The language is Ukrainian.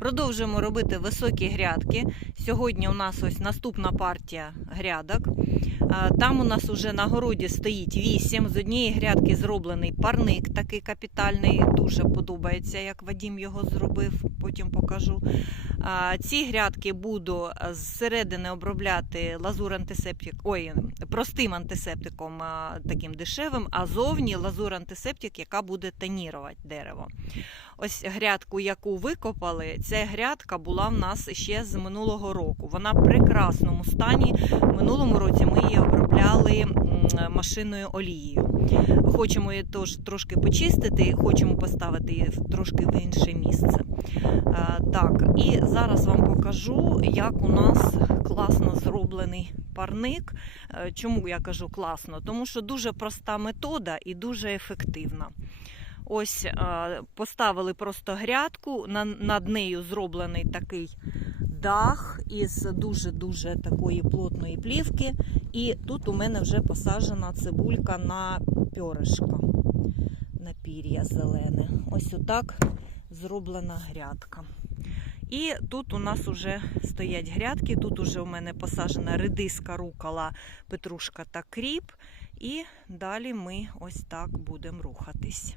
Продовжуємо робити високі грядки. Сьогодні у нас ось наступна партія грядок. Там у нас уже на городі стоїть 8. З однієї грядки зроблений парник, такий капітальний. Дуже подобається, як Вадім його зробив, потім покажу. Ці грядки буду зсередини обробляти лазур антисептик, ой, простим антисептиком таким дешевим, а зовні лазур антисептик, яка буде тонірувати дерево. Ось грядку, яку викопали, ця грядка була в нас ще з минулого року. Вона в прекрасному стані. Минулому році ми її обробляли м, машинною олією. Хочемо її тож трошки почистити, хочемо поставити її трошки в інше місце. Так, і зараз вам покажу, як у нас класно зроблений парник. Е, Чому я кажу класно? Тому що дуже проста метода і дуже ефективна. Ось е, поставили просто грядку, над нею зроблений такий дах із дуже-дуже такої плотної плівки. І тут у мене вже посаджена цибулька на пьоришко, на пір'я зелене. Ось отак зроблена грядка. І тут у нас вже стоять грядки. Тут уже у мене посаджена редиска, рукола, петрушка та кріп. І далі ми ось так будемо рухатись.